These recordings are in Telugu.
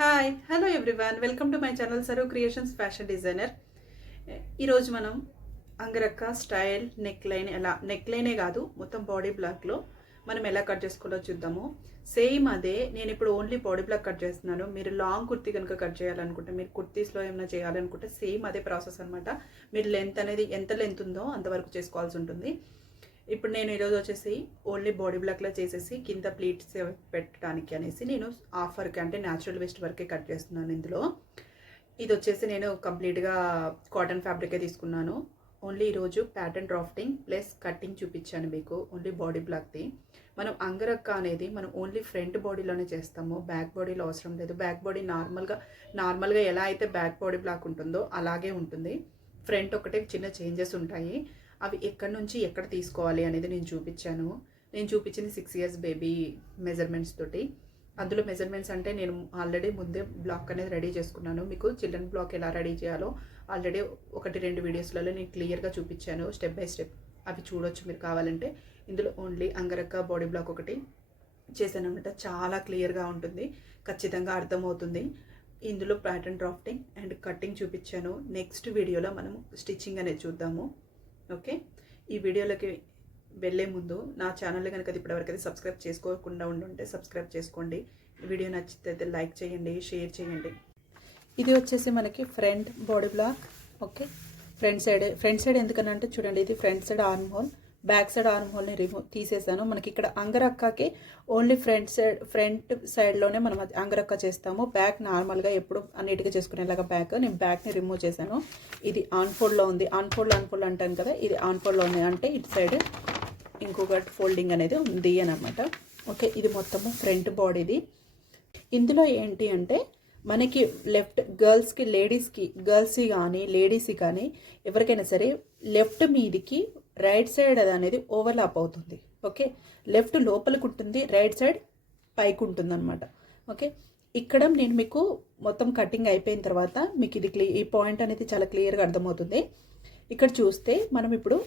Hi hello everyone welcome to my channel sir creations fashion designer. ఈరోజు మనం అంగరక్క స్టైల్ నెక్ లైనే కాదు మొత్తం బాడీ బ్లాక్లో మనం ఎలా కట్ చేసుకోవాలో చూద్దాము. సేమ్ అదే నేను ఇప్పుడు ఓన్లీ బాడీ బ్లాక్ కట్ చేస్తున్నాను. మీరు లాంగ్ కుర్తీ కనుక కట్ చేయాలనుకుంటే, మీరు కుర్తీస్లో ఏమైనా చేయాలనుకుంటే సేమ్ అదే ప్రాసెస్ అనమాట. మీరు లెంత్ అనేది ఎంత లెంత్ ఉందో అంతవరకు చేసుకోవాల్సి ఉంటుంది. ఇప్పుడు నేను ఈరోజు వచ్చేసి ఓన్లీ బాడీ బ్లాక్లో చేసేసి కింద ప్లీట్స్ పెట్టడానికి అనేసి నేను ఆఫర్కి అంటే న్యాచురల్ వేస్ట్ వరకే కట్ చేస్తున్నాను. ఇందులో ఇది వచ్చేసి నేను కంప్లీట్గా కాటన్ ఫ్యాబ్రికే తీసుకున్నాను. ఓన్లీ ఈరోజు ప్యాటర్న్ డ్రాఫ్టింగ్ ప్లస్ కటింగ్ చూపించాను మీకు ఓన్లీ బాడీ బ్లాక్ది. మనం అంగరక్క అనేది మనం ఓన్లీ ఫ్రంట్ బాడీలోనే చేస్తాము, బ్యాక్ బాడీలో అవసరం లేదు. బ్యాక్ బాడీ నార్మల్గా ఎలా అయితే బ్యాక్ బాడీ బ్లాక్ ఉంటుందో అలాగే ఉంటుంది. ఫ్రంట్ ఒకటే చిన్న చేంజెస్ ఉంటాయి. అవి ఎక్కడి నుంచి ఎక్కడ తీసుకోవాలి అనేది నేను చూపించాను. నేను చూపించింది 6 years బేబీ మెజర్మెంట్స్ తోటి. అందులో మెజర్మెంట్స్ అంటే నేను ఆల్రెడీ ముందే బ్లాక్ అనేది రెడీ చేసుకున్నాను. మీకు చిల్డ్రన్ బ్లాక్ ఎలా రెడీ చేయాలో ఆల్రెడీ 1-2 వీడియోస్లలో నేను క్లియర్గా చూపించాను స్టెప్ బై స్టెప్. అవి చూడొచ్చు మీరు కావాలంటే. ఇందులో ఓన్లీ అంగరక్క బాడీ బ్లాక్ ఒకటి చేశాను అనమాట. చాలా క్లియర్గా ఉంటుంది, ఖచ్చితంగా అర్థమవుతుంది. ఇందులో ప్యాటర్న్ డ్రాఫ్టింగ్ అండ్ కటింగ్ చూపించాను. నెక్స్ట్ వీడియోలో మనం స్టిచ్చింగ్ అనేది చూద్దాము. ఓకే, ఈ వీడియోలోకి వెళ్ళే ముందు నా ఛానల్ కనుక ఇప్పటివరకైతే సబ్స్క్రైబ్ చేసుకోకుండా ఉండుంటే సబ్స్క్రైబ్ చేసుకోండి. ఈ వీడియో నచ్చితే లైక్ చేయండి, షేర్ చేయండి. ఇది వచ్చేసి మనకి front body block. Okay, front side ఎందుకనంటే చూడండి, ఇది front side arm hole, back side arm హోల్ని తీసేసాను. మనకి ఇక్కడ అంగరక్కకి ఓన్లీ ఫ్రంట్ సైడ్లోనే మనం అంగరక్క చేస్తాము. బ్యాక్ నార్మల్గా ఎప్పుడు నీట్గా చేసుకునేలాగా నేను బ్యాక్ని రిమూవ్ చేశాను. ఇది ఆన్ ఫోల్డ్లో ఉంది. ఆన్ ఫోల్డ్ అంటాను కదా, ఇది ఆన్ ఫోల్డ్లో ఉంది అంటే ఇటు సైడ్ ఇంకొకటి ఫోల్డింగ్ అనేది ఉంది అని అనమాట. ఓకే, ఇది మొత్తము ఫ్రంట్ బాడీది. ఇందులో ఏంటి అంటే మనకి లెఫ్ట్ గర్ల్స్కి కానీ లేడీస్కి కానీ ఎవరికైనా సరే లెఫ్ట్ మీదికి రైట్ సైడ్ అనేది ఓవర్లాప్ అవుతుంది. ఓకే, లెఫ్ట్ లోపలికి ఉంటుంది, రైట్ సైడ్ పైకి ఉంటుంది అనమాట. ఓకే, ఇక్కడ నేను మీకు మొత్తం కటింగ్ అయిపోయిన తర్వాత మీకు ఇది ఈ పాయింట్ అనేది చాలా క్లియర్గా అర్థమవుతుంది. ఇక్కడ చూస్తే మనం ఇప్పుడు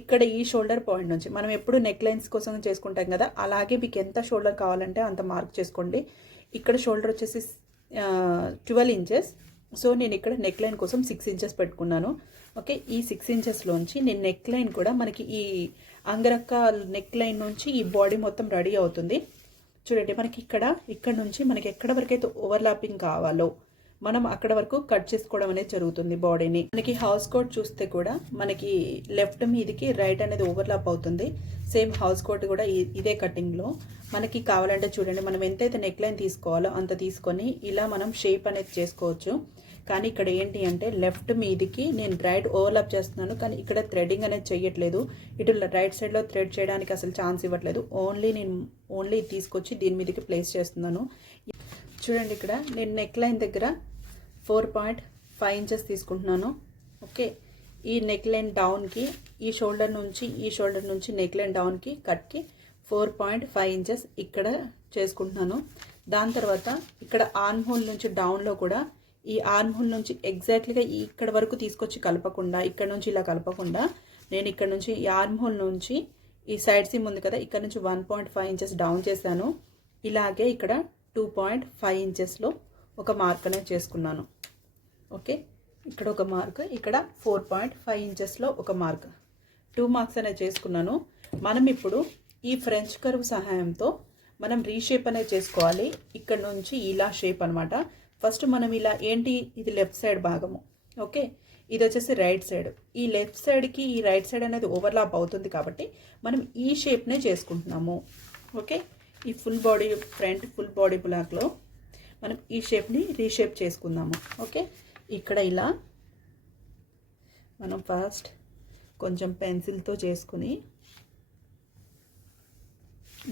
ఇక్కడ ఈ షోల్డర్ పాయింట్ నుంచి మనం ఎప్పుడు నెక్ లైన్స్ కోసం చేసుకుంటాం కదా, అలాగే మీకు ఎంత షోల్డర్ కావాలంటే అంత మార్క్ చేసుకోండి. ఇక్కడ షోల్డర్ వచ్చేసి 12 inches. సో నేను ఇక్కడ నెక్ లైన్ కోసం 6 inches పెట్టుకున్నాను. ఓకే, ఈ 6 inchesలోంచి నేను నెక్ లైన్ కూడా మనకి ఈ అంగరక్క నెక్ లైన్ నుంచి ఈ బాడీ మొత్తం రెడీ అవుతుంది. చూడండి, మనకి ఇక్కడ నుంచి మనకి ఎక్కడ వరకైతే ఓవర్లాపింగ్ కావాలో మనం అక్కడ వరకు కట్ చేసుకోవడం అనేది జరుగుతుంది బాడీని. మనకి హౌస్ కోట్ చూస్తే కూడా మనకి లెఫ్ట్ మీదికి రైట్ అనేది ఓవర్లాప్ అవుతుంది. సేమ్ హౌస్ కోట్ కూడా ఇదే కటింగ్లో మనకి కావాలంటే చూడండి, మనం ఎంతైతే నెక్ లైన్ తీసుకోవాలో అంత తీసుకొని ఇలా మనం షేప్ అనేది చేసుకోవచ్చు. కానీ ఇక్కడ ఏంటి అంటే లెఫ్ట్ మీదికి నేను రైట్ ఓవర్లాప్ చేస్తున్నాను, కానీ ఇక్కడ థ్రెడ్డింగ్ అనేది చేయట్లేదు. ఇటు రైట్ సైడ్లో థ్రెడ్ చేయడానికి అసలు ఛాన్స్ ఇవ్వట్లేదు. ఓన్లీ తీసుకొచ్చి దీని మీదకి ప్లేస్ చేస్తున్నాను. చూడండి, ఇక్కడ నేను నెక్ లైన్ దగ్గర 4.5 inches తీసుకుంటున్నాను. ఓకే, ఈ నెక్ లైన్ డౌన్కి ఈ షోల్డర్ నుంచి నెక్ లైన్ డౌన్కి కట్కి 4.5 inches ఇక్కడ చేసుకుంటున్నాను. దాని తర్వాత ఇక్కడ ఆర్మ్ హోల్ నుంచి డౌన్లో కూడా ఈ ఆర్మ్ హోల్ నుంచి ఎగ్జాక్ట్లీగా ఇక్కడ వరకు తీసుకొచ్చి కలపకుండా, ఇక్కడ నుంచి ఇలా కలపకుండా నేను ఇక్కడ నుంచి ఈ ఆర్మ్ హోల్ నుంచి ఈ సైడ్ సీమ్ ఉంది కదా, ఇక్కడ నుంచి 1.5 inches డౌన్ చేశాను. ఇలాగే ఇక్కడ 2.5 inchesలో ఒక మార్క్ అనేది చేసుకున్నాను. ఓకే, ఇక్కడ ఒక మార్క్, ఇక్కడ 4.5 inchesలో ఒక మార్క్, 2 marks అనేది చేసుకున్నాను. మనం ఇప్పుడు ఈ ఫ్రెంచ్ కర్వ్ సహాయంతో మనం రీషేప్ అనేది చేసుకోవాలి. ఇక్కడ నుంచి ఇలా షేప్ అనమాట. ఫస్ట్ మనం ఇలా ఏంటి, ఇది లెఫ్ట్ సైడ్ భాగము. ఓకే, ఇది వచ్చేసి రైట్ సైడ్. ఈ లెఫ్ట్ సైడ్కి ఈ రైట్ సైడ్ అనేది ఓవర్లాప్ అవుతుంది కాబట్టి మనం ఈ షేప్నే చేసుకుంటున్నాము. ఓకే, ఈ ఫుల్ బాడీ బ్లాక్లో మనం ఈ షేప్ని రీషేప్ చేసుకుందాము. ఓకే, ఇక్కడ ఇలా మనం ఫస్ట్ కొంచెం పెన్సిల్తో చేసుకుని,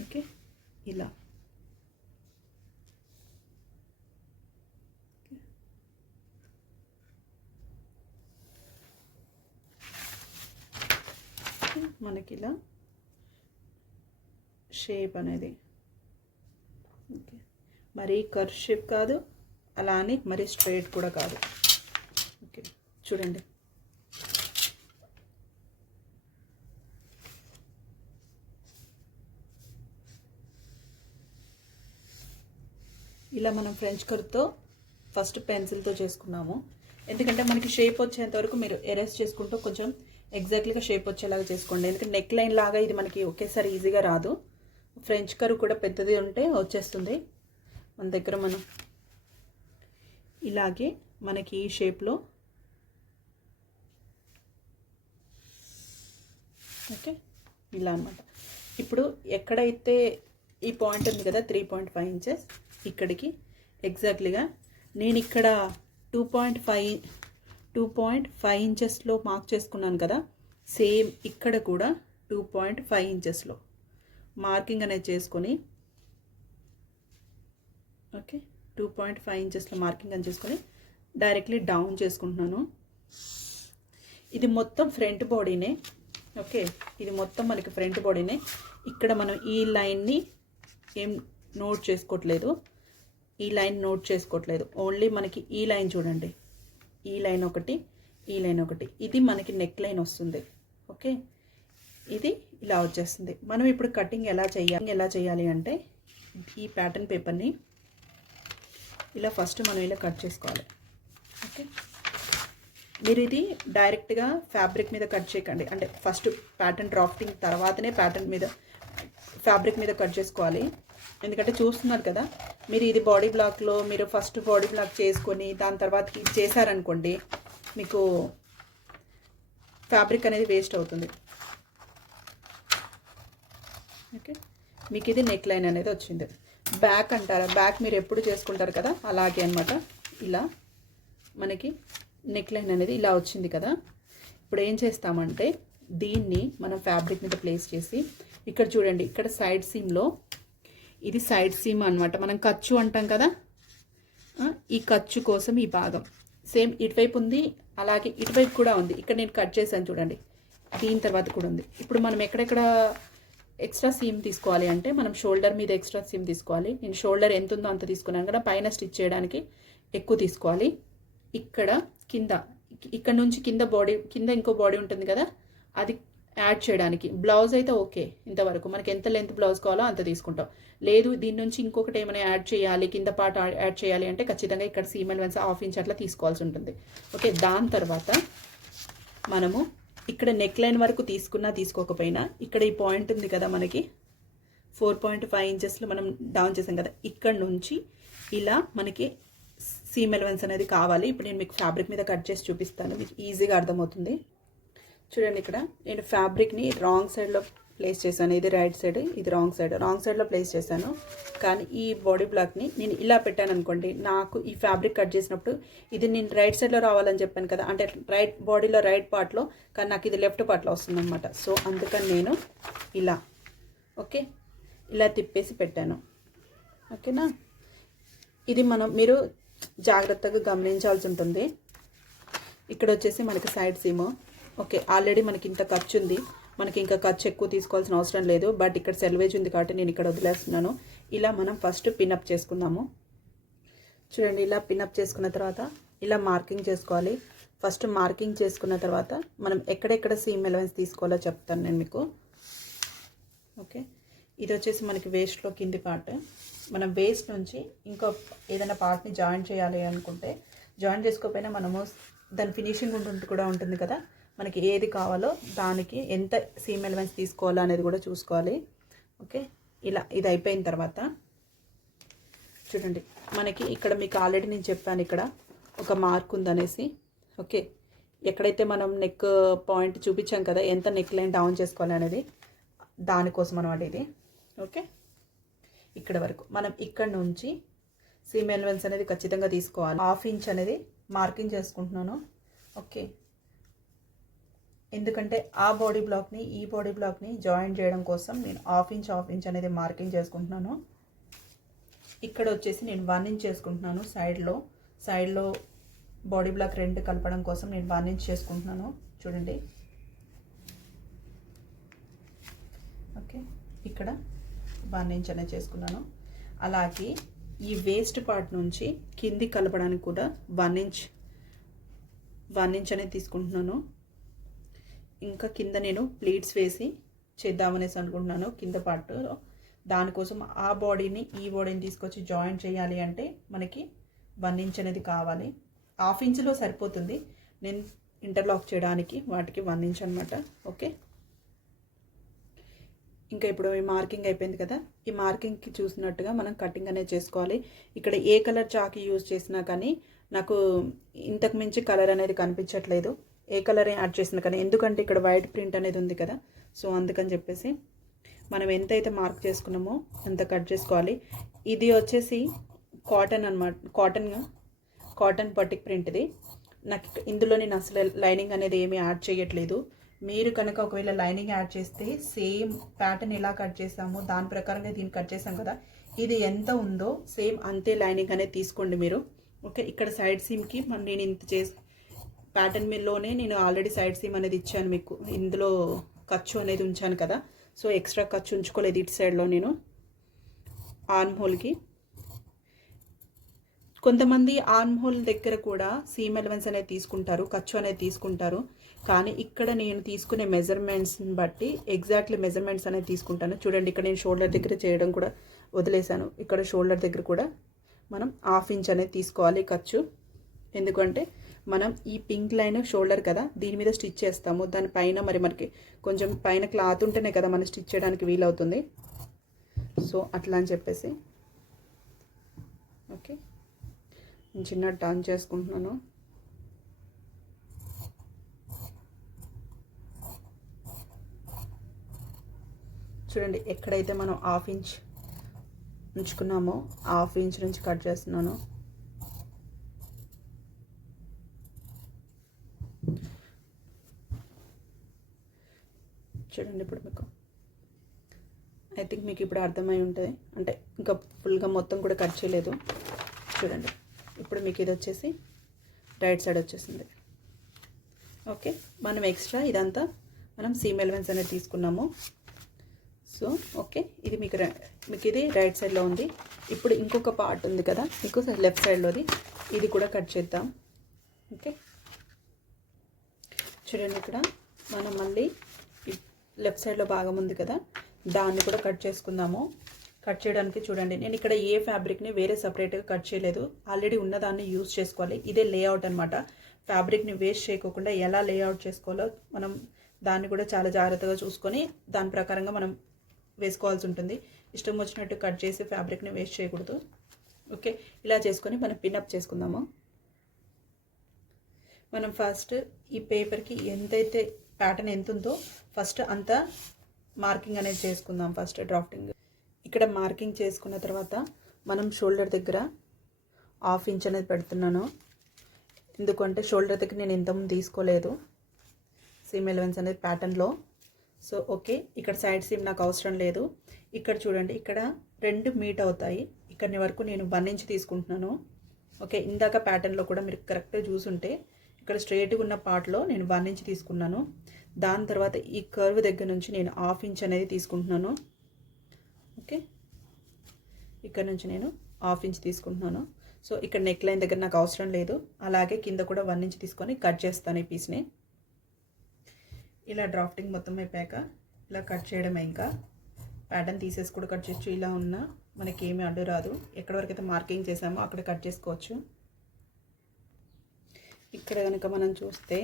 ఓకే, ఇలా మనకి ఇలా షేప్ అనేది, ఓకే, మరి కర్వ్ షేప్ కాదు, అలానే మరి స్ట్రైట్ కూడా కాదు. ఓకే, చూడండి, ఇలా మనం ఫ్రెంచ్ కర్వ్తో ఫస్ట్ పెన్సిల్తో చేసుకున్నాము. ఎందుకంటే మనకి షేప్ వచ్చేంత వరకు మీరు ఎరేస్ చేసుకుంటూ కొంచెం ఎగ్జాక్ట్లీగా షేప్ వచ్చేలాగా చేసుకోండి. ఎందుకంటే నెక్ లైన్ లాగా ఇది మనకి ఒకేసారి ఈజీగా రాదు. ఫ్రెంచ్ కర్వ్ కూడా పెద్దది ఉంటే వచ్చేస్తుంది. మన దగ్గర మనం ఇలాగే మనకి ఈ షేప్లో ఓకే ఇలా అన్నమాట. ఇప్పుడు ఎక్కడైతే ఈ పాయింట్ ఉంది కదా 3.5 ఇంచెస్, ఇక్కడికి ఎగ్జాక్ట్లీగా నేను ఇక్కడ 2.5 ఇంచెస్లో మార్క్ చేసుకున్నాను కదా, సేమ్ ఇక్కడ కూడా 2.5 ఇంచెస్లో మార్కింగ్ అనేది చేసుకొని ఓకే 2.5 ఇంచెస్లో మార్కింగ్ అని చేసుకొని డైరెక్ట్లీ డౌన్ చేసుకుంటున్నాను. ఇది మొత్తం ఫ్రంట్ బాడీనే. ఓకే, ఇది మొత్తం మనకి ఫ్రంట్ బాడీనే. ఇక్కడ మనం ఈ లైన్ని ఏం నోట్ చేసుకోవట్లేదు, ఈ లైన్ నోట్ చేసుకోవట్లేదు. ఓన్లీ మనకి ఈ లైన్ చూడండి, ఈ లైన్ ఒకటి, ఈ లైన్ ఒకటి, ఇది మనకి నెక్ లైన్ వస్తుంది. ఓకే, ఇది ఇలా వచ్చేస్తుంది. మనం ఇప్పుడు కటింగ్ ఎలా చేయాలి అంటే ఈ ప్యాటర్న్ పేపర్ని ఇలా ఫస్ట్ మనం ఇలా కట్ చేసుకోవాలి. ఓకే, మీరు ఇది డైరెక్ట్గా ఫ్యాబ్రిక్ మీద కట్ చేయకండి, అంటే ఫస్ట్ ప్యాటర్న్ డ్రాఫ్టింగ్ తర్వాతనే ప్యాటర్న్ మీద ఫ్యాబ్రిక్ మీద కట్ చేసుకోవాలి. ఎందుకంటే చూస్తున్నారు కదా, మీరు ఇది బాడీ బ్లాక్లో మీరు ఫస్ట్ బాడీ బ్లాక్ చేసుకొని దాని తర్వాత ఇది చేశారనుకోండి, మీకు ఫ్యాబ్రిక్ అనేది వేస్ట్ అవుతుంది. ఓకే, మీకు ఇది నెక్ లైన్ అనేది వచ్చింది. బ్యాక్ అంటారా, బ్యాక్ మీరు ఎప్పుడు చేసుకుంటారు కదా, అలాగే అనమాట. ఇలా మనకి నెక్ లైన్ అనేది ఇలా వచ్చింది కదా. ఇప్పుడు ఏం చేస్తామంటే దీన్ని మనం ఫ్యాబ్రిక్ మీద ప్లేస్ చేసి ఇక్కడ చూడండి, ఇక్కడ సైడ్ సీమ్లో, ఇది సైడ్ సీమ్ అనమాట, మనం ఖర్చు అంటాం కదా, ఈ ఖర్చు కోసం ఈ భాగం సేమ్ ఇటువైపు ఉంది, అలాగే ఇటువైపు కూడా ఉంది. ఇక్కడ నేను కట్ చేశాను చూడండి, దీని తర్వాత కూడా ఉంది. ఇప్పుడు మనం ఎక్కడెక్కడ ఎక్స్ట్రా సీమ్ తీసుకోవాలి అంటే మనం షోల్డర్ మీద ఎక్స్ట్రా సీమ్ తీసుకోవాలి. నేను షోల్డర్ ఎంత ఉందో అంత తీసుకున్నాను కదా, పైన స్టిచ్ చేయడానికి ఎక్కువ తీసుకోవాలి. ఇక్కడ కింద, ఇక్కడ నుంచి కింద బాడీ, కింద ఇంకో బాడీ ఉంటుంది కదా, అది యాడ్ చేయడానికి. బ్లౌజ్ అయితే ఓకే, ఇంతవరకు మనకి ఎంత లెంత్ బ్లౌజ్ కావాలో అంత తీసుకుంటాం. లేదు దీని నుంచి ఇంకొకటి ఏమైనా యాడ్ చేయాలి, కింద పార్ట్ యాడ్ చేయాలి అంటే ఖచ్చితంగా ఇక్కడ సీమ్ అలవెన్స్ 1/2 ఇంచ్ అట్లా తీసుకోవాల్సి ఉంటుంది. ఓకే, దాని తర్వాత మనము ఇక్కడ నెక్ లైన్ వరకు తీసుకున్నా తీసుకోకపోయినా ఇక్కడ ఈ పాయింట్ ఉంది కదా మనకి 4.5 ఇంచెస్లో మనం డౌన్ చేసాం కదా, ఇక్కడ నుంచి ఇలా మనకి సీమ్ ఎలవెన్స్ అనేది కావాలి. ఇప్పుడు నేను మీకు ఫ్యాబ్రిక్ మీద కట్ చేసి చూపిస్తాను, మీకు ఈజీగా అర్థమవుతుంది. చూడండి, ఇక్కడ నేను ఫ్యాబ్రిక్ని రాంగ్ సైడ్లో ప్లేస్ చేశాను, ఇది రైట్ సైడ్, ఇది రాంగ్ సైడ్లో ప్లేస్ చేశాను. కానీ ఈ బాడీ బ్లాక్ని నేను ఇలా పెట్టాను అనుకోండి, నాకు ఈ ఫ్యాబ్రిక్ కట్ చేసినప్పుడు ఇది నేను రైట్ సైడ్లో రావాలని చెప్పాను కదా, అంటే రైట్ బాడీలో రైట్ పార్ట్లో, కానీ నాకు ఇది లెఫ్ట్ పార్ట్లో వస్తుంది అనమాట. సో అందుకని నేను ఇలా ఓకే ఇలా తిప్పేసి పెట్టాను. ఓకేనా, ఇది మీరు జాగ్రత్తగా గమనించాల్సి ఉంటుంది. ఇక్కడ వచ్చేసి మనకి సైడ్ సీమ్. ఓకే, ఆల్రెడీ మనకి ఇంత ఖర్చు ఉంది, మనకి ఇంకా ఖర్చు ఎక్కువ తీసుకోవాల్సిన అవసరం లేదు. బట్ ఇక్కడ సెల్వేజ్ ఉంది కాబట్టి నేను ఇక్కడ వదిలేస్తున్నాను. ఇలా మనం ఫస్ట్ పిన్అప్ చేసుకుందాము. చూడండి, ఇలా పిన్అప్ చేసుకున్న తర్వాత ఇలా మార్కింగ్ చేసుకోవాలి. ఫస్ట్ మార్కింగ్ చేసుకున్న తర్వాత మనం ఎక్కడెక్కడ సీమ్ ఎలవెన్స్ తీసుకోవాలో చెప్తాను నేను మీకు. ఓకే, ఇది వచ్చేసి మనకి వేస్ట్లో కింది పార్ట్. మనం వేస్ట్ నుంచి ఇంకో ఏదైనా పార్ట్ని జాయిన్ చేయాలి అనుకుంటే, జాయిన్ చేసుకోకపోయినా మనము దాని ఫినిషింగ్ కూడా ఉంటుంది కదా, మనకి ఏది కావాలో దానికి ఎంత సీమ్ ఎలవెన్స్ తీసుకోవాలో అనేది కూడా చూసుకోవాలి. ఓకే, ఇలా ఇది అయిపోయిన తర్వాత చూడండి, మనకి ఇక్కడ మీకు ఆల్రెడీ నేను చెప్పాను ఇక్కడ ఒక మార్క్ ఉందనేసి. ఓకే, ఎక్కడైతే మనం నెక్ పాయింట్ చూపించాం కదా, ఎంత నెక్ లైన్ డౌన్ చేసుకోవాలి అనేది, దానికోసం అనమాట ఇది. ఓకే, ఇక్కడ వరకు మనం ఇక్కడ నుంచి సీమ్ ఎలవెన్స్ అనేది ఖచ్చితంగా తీసుకోవాలి. 1/2 ఇంచ్ అనేది మార్కింగ్ చేసుకుంటున్నాను. ఓకే, ఎందుకంటే ఆ బాడీ బ్లాక్ని ఈ బాడీ బ్లాక్ని జాయిన్ చేయడం కోసం నేను 1/2 ఇంచ్ అనేది మార్కింగ్ చేసుకుంటున్నాను. ఇక్కడ వచ్చేసి నేను 1 ఇంచ్ చేసుకుంటున్నాను. సైడ్లో బాడీ బ్లాక్ 2 కలపడం కోసం నేను 1 ఇంచ్ చేసుకుంటున్నాను. చూడండి, ఓకే, ఇక్కడ 1 ఇంచ్ అనేది చేసుకున్నాను. అలాగే ఈ వేస్ట్ పార్ట్ నుంచి కింది కలపడానికి కూడా 1 ఇంచ్ అనేది తీసుకుంటున్నాను. ఇంకా కింద నేను ప్లీట్స్ వేసి చేద్దామనేసి అనుకుంటున్నాను కింద పార్ట్లో. దానికోసం ఆ బాడీని ఈ బాడీని తీసుకొచ్చి జాయిన్ చేయాలి అంటే మనకి 1 ఇంచ్ అనేది కావాలి. 1/2 ఇంచ్లో సరిపోతుంది నేను ఇంటర్లాక్ చేయడానికి, వాటికి 1 ఇంచ్ అనమాట. ఓకే, ఇంకా ఇప్పుడు ఈ మార్కింగ్ అయిపోయింది కదా, ఈ మార్కింగ్కి చూసినట్టుగా మనం కటింగ్ అనేది చేసుకోవాలి. ఇక్కడ ఏ కలర్ చాకి యూజ్ చేసినా కానీ నాకు ఇంతకు మించి కలర్ అనేది కనిపించట్లేదు, ఏ కలర్ యాడ్ చేసినా కానీ, ఎందుకంటే ఇక్కడ వైట్ ప్రింట్ అనేది ఉంది కదా. సో అందుకని చెప్పేసి మనం ఎంతైతే మార్క్ చేసుకున్నామో అంత కట్ చేసుకోవాలి. ఇది వచ్చేసి కాటన్ అనమాట, కాటన్ పట్టిక్ ప్రింట్. ఇది నాకు ఇందులో నేను అసలు లైనింగ్ అనేది ఏమీ యాడ్ చేయట్లేదు. మీరు కనుక ఒకవేళ లైనింగ్ యాడ్ చేస్తే సేమ్ ప్యాటర్న్ ఎలా కట్ చేసామో దాని ప్రకారంగా దీన్ని కట్ చేసాం కదా, ఇది ఎంత ఉందో సేమ్ అంతే లైనింగ్ అనేది తీసుకోండి మీరు. ఓకే, ఇక్కడ సైడ్ సీమ్కి నేను ఇంత ప్యాటర్న్ మీలోనే నేను ఆల్రెడీ సైడ్ సీమ్ అనేది ఇచ్చాను మీకు, ఇందులో ఖర్చు అనేది ఉంచాను కదా. సో ఎక్స్ట్రా ఖర్చు ఉంచుకోలేదు ఇటు సైడ్లో నేను. ఆర్మ్ హోల్కి కొంతమంది ఆర్మ్ హోల్ దగ్గర కూడా సీమ్ ఎలవెన్స్ అనేది తీసుకుంటారు, ఖర్చు అనేది తీసుకుంటారు. కానీ ఇక్కడ నేను తీసుకునే మెజర్మెంట్స్ని బట్టి ఎగ్జాక్ట్లీ మెజర్మెంట్స్ అనేది తీసుకుంటాను. చూడండి, ఇక్కడ నేను షోల్డర్ దగ్గర చేయడం కూడా వదిలేశాను. ఇక్కడ షోల్డర్ దగ్గర కూడా మనం 1/2 ఇంచ్ అనేది తీసుకోవాలి ఖర్చు. ఎందుకంటే మనం ఈ పింక్ లైన్ షోల్డర్ కదా, దీని మీద స్టిచ్ చేస్తాము. దానిపైన మరి మనకి కొంచెం పైన క్లాత్ ఉంటేనే కదా మనం స్టిచ్ చేయడానికి వీలవుతుంది. సో అట్లా అని చెప్పేసి ఓకే, చిన్న టర్న్ చేసుకుంటున్నాను. చూడండి, ఎక్కడైతే మనం 1/2 ఇంచ్ ఉంచుకున్నామో 1/2 ఇంచ్ నుంచి కట్ చేస్తున్నాను. చూడండి, ఇప్పుడు మీకు ఐ థింక్ మీకు ఇప్పుడు అర్థమై ఉంటుంది, అంటే ఇంకా ఫుల్గా మొత్తం కూడా కట్ చేయలేదు. చూడండి, ఇప్పుడు మీకు ఇది వచ్చేసి రైట్ సైడ్ వచ్చేసింది. ఓకే, మనం ఎక్స్ట్రా ఇదంతా మనం సీమ్ ఎలవెన్స్ అనేది తీసుకున్నాము. సో ఓకే, ఇది మీకు ఇది రైట్ సైడ్లో ఉంది. ఇప్పుడు ఇంకొక పార్ట్ ఉంది కదా మీకు లెఫ్ట్ సైడ్లోది, ఇది కూడా కట్ చేద్దాం. ఓకే, చూడండి, ఇక్కడ మనం మళ్ళీ లెఫ్ట్ సైడ్లో భాగం ఉంది కదా, దాన్ని కూడా కట్ చేసుకుందాము. కట్ చేయడానికి చూడండి, నేను ఇక్కడ ఏ ఫ్యాబ్రిక్ని వేరే సపరేట్గా కట్ చేయలేదు, ఆల్రెడీ ఉన్నదాన్ని యూజ్ చేసుకోవాలి. ఇదే లేఅవుట్ అనమాట. ఫ్యాబ్రిక్ని వేస్ట్ చేయకోకుండా ఎలా లేఅవుట్ చేసుకోవాలో మనం దాన్ని కూడా చాలా జాగ్రత్తగా చూసుకొని దాని ప్రకారంగా మనం వేసుకోవాల్సి ఉంటుంది. ఇష్టం వచ్చినట్టు కట్ చేసి ఫ్యాబ్రిక్ని వేస్ట్ చేయకూడదు. ఓకే, ఇలా చేసుకొని మనం పిన్అప్ చేసుకుందాము. మనం ఫస్ట్ ఈ పేపర్కి ఎంతైతే ప్యాటర్న్ ఎంత ఉందో ఫస్ట్ అంత మార్కింగ్ అనేది చేసుకుందాం. ఫస్ట్ డ్రాఫ్టింగ్ ఇక్కడ మార్కింగ్ చేసుకున్న తర్వాత మనం షోల్డర్ దగ్గర 1/2 ఇంచ్ అనేది పెడుతున్నాను. ఎందుకంటే షోల్డర్ దగ్గర నేను ఇంతకుముందు తీసుకోలేదు సీమ్ ఎలవెన్స్ అనేది ప్యాటర్న్లో. సో ఓకే, ఇక్కడ సైడ్ సీమ్ నాకు అవసరం లేదు. ఇక్కడ చూడండి, ఇక్కడ 2 మీట్ అవుతాయి. ఇక్కడి వరకు నేను 1 ఇంచ్ తీసుకుంటున్నాను. ఓకే, ఇందాక ప్యాటర్న్లో కూడా మీరు కరెక్ట్గా చూసుంటే ఇక్కడ స్ట్రైట్గా ఉన్న పార్ట్లో నేను 1 ఇంచ్ తీసుకున్నాను. దాని తర్వాత ఈ కర్వ్ దగ్గర నుంచి నేను 1/2 ఇంచ్ అనేది తీసుకుంటున్నాను. ఓకే, ఇక్కడ నుంచి నేను 1/2 ఇంచ్ తీసుకుంటున్నాను. సో ఇక్కడ నెక్ లైన్ దగ్గర నాకు అవసరం లేదు. అలాగే కింద కూడా 1 ఇంచ్ తీసుకొని కట్ చేస్తాను ఈ పీస్ని. ఇలా డ్రాఫ్టింగ్ మొత్తం అయిపోయాక ఇలా కట్ చేయడమే. ఇంకా ప్యాటర్న్ తీసేసి కూడా కట్ చేయొచ్చు. ఇలా ఉన్నా మనకి ఏమీ అడ్డు రాదు. ఎక్కడి వరకు అయితే మార్కింగ్ చేసామో అక్కడ కట్ చేసుకోవచ్చు. ఇక్కడ కనుక మనం చూస్తే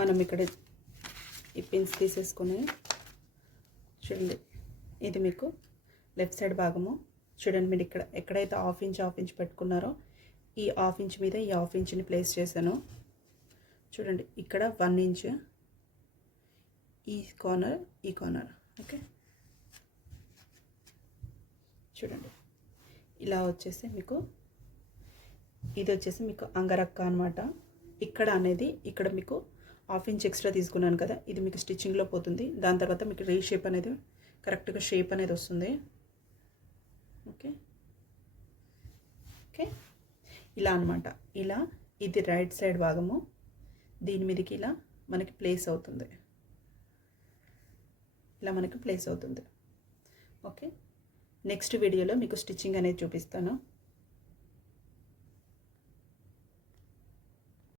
మనం ఇక్కడ ఈ పిన్స్ తీసేసుకొని చూడండి, ఇది మీకు లెఫ్ట్ సైడ్ భాగము. చూడండి, మీరు ఇక్కడ ఎక్కడైతే 1/2 ఇంచ్ పెట్టుకున్నారో ఈ 1/2 ఇంచ్ మీద ఈ 1/2 ఇంచ్ని ప్లేస్ చేశాను. చూడండి, ఇక్కడ 1 ఇంచ్, ఈ కార్నర్. ఓకే, చూడండి, ఇలా వచ్చేసి మీకు ఇది వచ్చేసి మీకు అంగరక్క అనమాట. ఇక్కడ అనేది ఇక్కడ మీకు 1/2 ఇంచ్ ఎక్స్ట్రా తీసుకున్నాను కదా, ఇది మీకు స్టిచ్చింగ్లో పోతుంది. దాని తర్వాత మీకు రీషేప్ అనేది కరెక్ట్గా షేప్ అనేది వస్తుంది. ఓకే ఓకే, ఇలా అనమాట. ఇలా ఇది రైట్ సైడ్ భాగము, దీని మీదకి ఇలా మనకి ప్లేస్ అవుతుంది. ఇలా మనకి ప్లేస్ అవుతుంది. ఓకే, నెక్స్ట్ వీడియోలో మీకు స్టిచ్చింగ్ అనేది చూపిస్తాను.